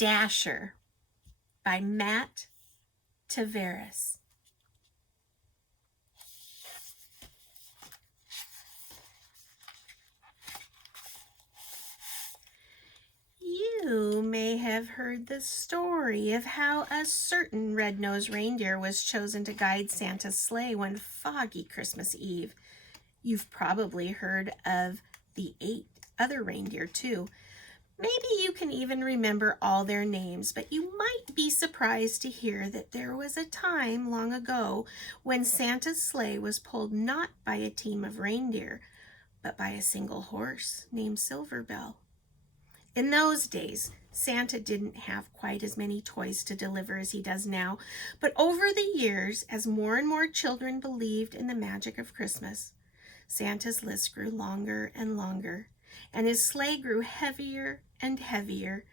Dasher by Matt Tavares. You may have heard the story of how a certain red-nosed reindeer was chosen to guide Santa's sleigh one foggy Christmas Eve. You've probably heard of the 8 other reindeer too. Maybe you can even remember all their names, but you might be surprised to hear that there was a time long ago when Santa's sleigh was pulled not by a team of reindeer, but by a single horse named Silver Bell. In those days, Santa didn't have quite as many toys to deliver as he does now, but over the years, as more and more children believed in the magic of Christmas, Santa's list grew longer and longer, and his sleigh grew heavier and heavier.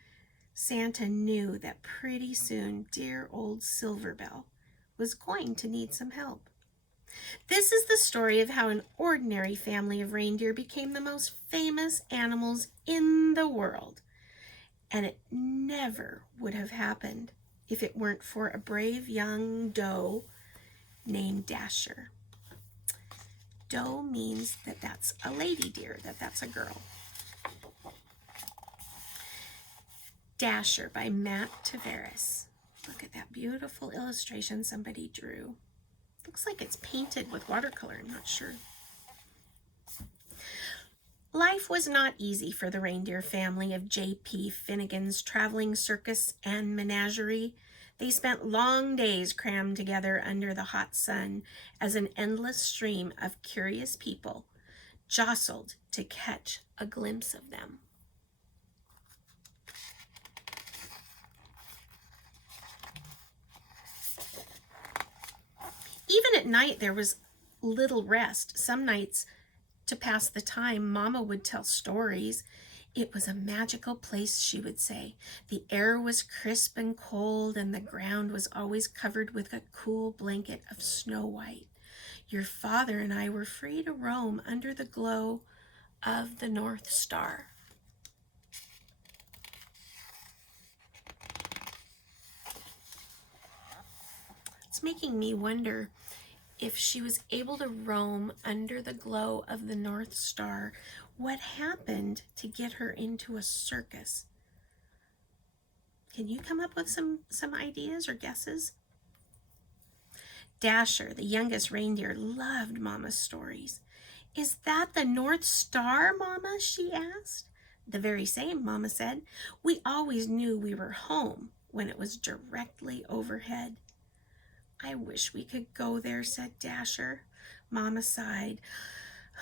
Santa knew that pretty soon dear old Silver Bell was going to need some help. This is the story of how an ordinary family of reindeer became the most famous animals in the world. And it never would have happened if it weren't for a brave young doe named Dasher. Doe means that that's a lady deer, that's a girl. Dasher by Matt Tavares. Look at that beautiful illustration somebody drew. Looks like it's painted with watercolor, I'm not sure. Life was not easy for the reindeer family of J.P. Finnegan's traveling circus and menagerie. They spent long days crammed together under the hot sun as an endless stream of curious people jostled to catch a glimpse of them. Even at night, there was little rest. Some nights, to pass the time, Mama would tell stories. It was a magical place, she would say. The air was crisp and cold, and the ground was always covered with a cool blanket of snow white. Your father and I were free to roam under the glow of the North Star. It's making me wonder if she was able to roam under the glow of the North Star, what happened to get her into a circus? Can you come up with some ideas or guesses? Dasher, the youngest reindeer, loved Mama's stories. Is that the North Star, Mama? She asked. The very same, Mama said. We always knew we were home when it was directly overhead. I wish we could go there, said Dasher. Mama sighed.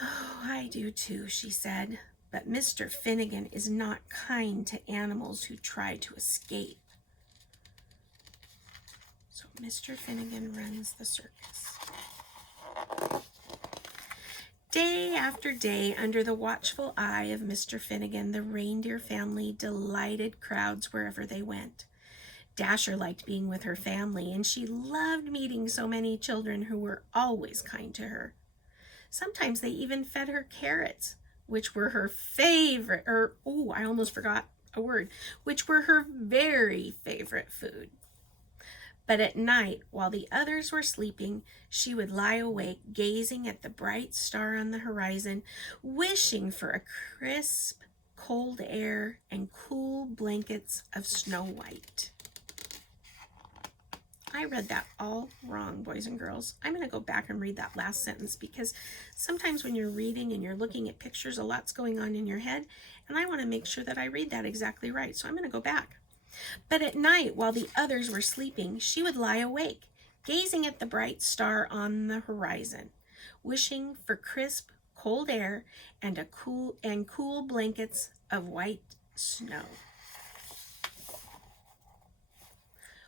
Oh, I do too, she said. But Mr. Finnegan is not kind to animals who try to escape. So Mr. Finnegan runs the circus. Day after day, under the watchful eye of Mr. Finnegan, the reindeer family delighted crowds wherever they went. Dasher liked being with her family, and she loved meeting so many children who were always kind to her. Sometimes they even fed her carrots, which were her favorite, I almost forgot a word, which were her very favorite food. But at night, while the others were sleeping, she would lie awake, gazing at the bright star on the horizon, wishing for a crisp, cold air and cool blankets of snow white. I read that all wrong, boys and girls. I'm going to go back and read that last sentence because sometimes when you're reading and you're looking at pictures, a lot's going on in your head, and I want to make sure that I read that exactly right. So I'm going to go back. But at night, while the others were sleeping, she would lie awake, gazing at the bright star on the horizon, wishing for crisp, cold air and cool blankets of white snow.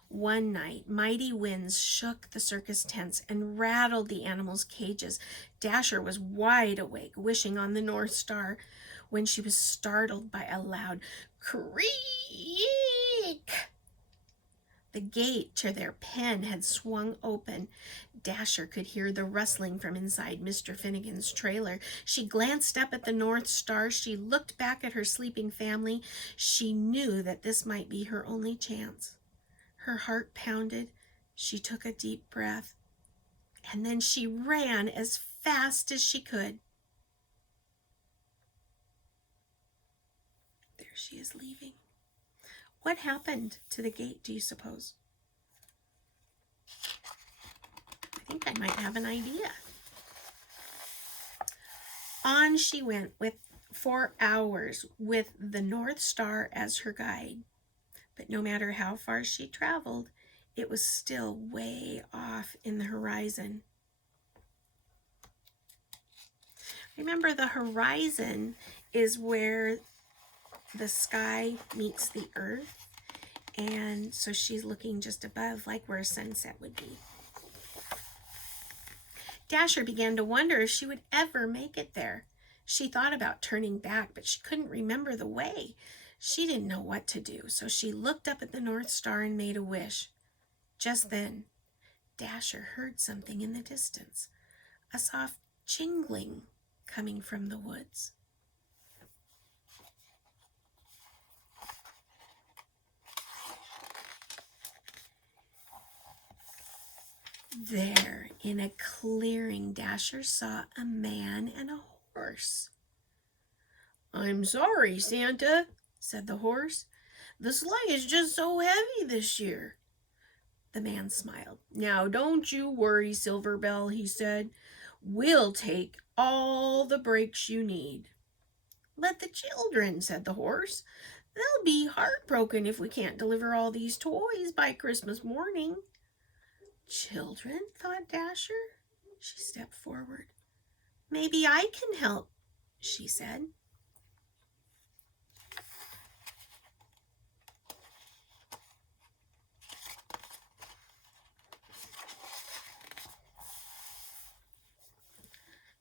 One night, mighty winds shook the circus tents and rattled the animals' cages. Dasher was wide awake, wishing on the North Star, when she was startled by a loud creak. The gate to their pen had swung open. Dasher could hear the rustling from inside Mr. Finnegan's trailer. She glanced up at the North Star. She looked back at her sleeping family. She knew that this might be her only chance. Her heart pounded. She took a deep breath. And then she ran as fast as she could. There she is leaving. What happened to the gate, do you suppose? I think I might have an idea. On she went for hours with the North Star as her guide. But no matter how far she traveled, it was still way off in the horizon. Remember, the horizon is where the sky meets the earth, and so she's looking just above, like where a sunset would be. Dasher began to wonder if she would ever make it there. She thought about turning back, but she couldn't remember the way. She didn't know what to do, so she looked up at the North Star and made a wish. Just then, Dasher heard something in the distance, a soft jingling coming from the woods. There, in a clearing, Dasher saw a man and a horse. "I'm sorry, Santa," said the horse. "The sleigh is just so heavy this year." The man smiled. "Now, don't you worry, Silver Bell," he said. "We'll take all the breaks you need." "But the children," said the horse. "They'll be heartbroken if we can't deliver all these toys by Christmas morning." "Children?" thought Dasher. She stepped forward. "Maybe I can help," she said.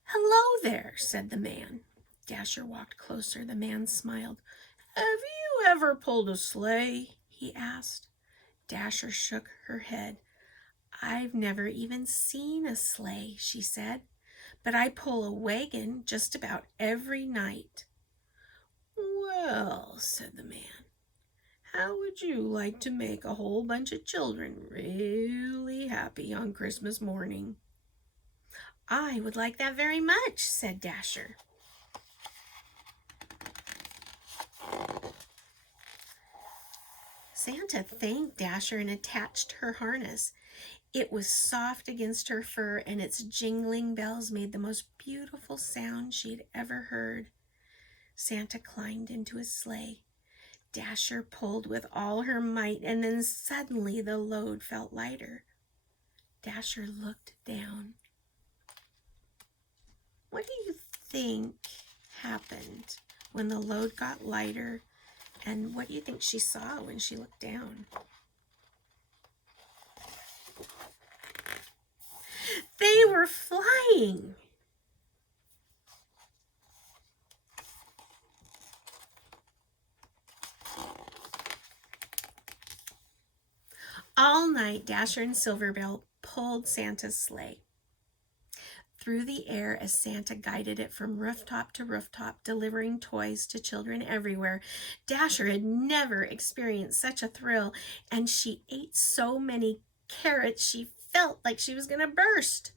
"Hello there," said the man. Dasher walked closer. The man smiled. "Have you ever pulled a sleigh?" he asked. Dasher shook her head. "I've never even seen a sleigh," she said, "but I pull a wagon just about every night." "Well," said the man, "how would you like to make a whole bunch of children really happy on Christmas morning?" "I would like that very much," said Dasher. Santa thanked Dasher and attached her harness. It was soft against her fur, and its jingling bells made the most beautiful sound she had ever heard. Santa climbed into his sleigh. Dasher pulled with all her might, and then suddenly the load felt lighter. Dasher looked down. What do you think happened when the load got lighter, and what do you think she saw when she looked down? They were flying. All night, Dasher and Silver Bell pulled Santa's sleigh through the air as Santa guided it from rooftop to rooftop, delivering toys to children everywhere. Dasher had never experienced such a thrill, and she ate so many carrots she felt like she was going to burst.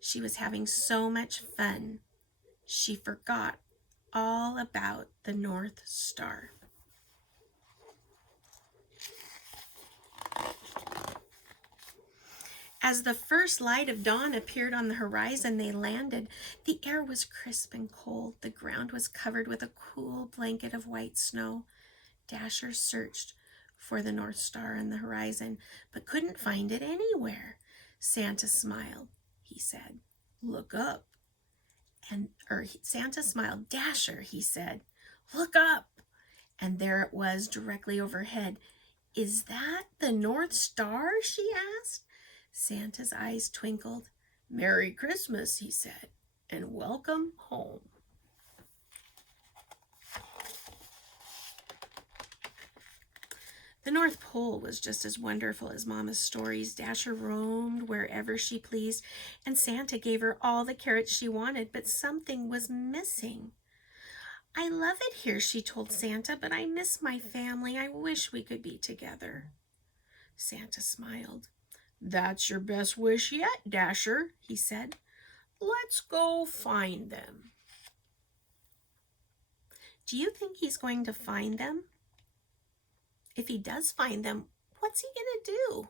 She was having so much fun, she forgot all about the North Star. As the first light of dawn appeared on the horizon, they landed. The air was crisp and cold. The ground was covered with a cool blanket of white snow. Dasher searched for the North Star on the horizon, but couldn't find it anywhere. Santa smiled. He said, "Look up." Santa smiled. "Dasher," he said, "look up." And there it was, directly overhead. "Is that the North Star?" she asked. Santa's eyes twinkled. "Merry Christmas," he said, "and welcome home." The The North Pole was just as wonderful as Mama's stories. Dasher roamed wherever she pleased, and Santa gave her all the carrots she wanted, but something was missing. I love it here, she told Santa, but I miss my family. I wish we could be together. Santa smiled. That's your best wish yet, Dasher, he said. Let's go find them. Do you think he's going to find them? If he does find them, what's he going to do?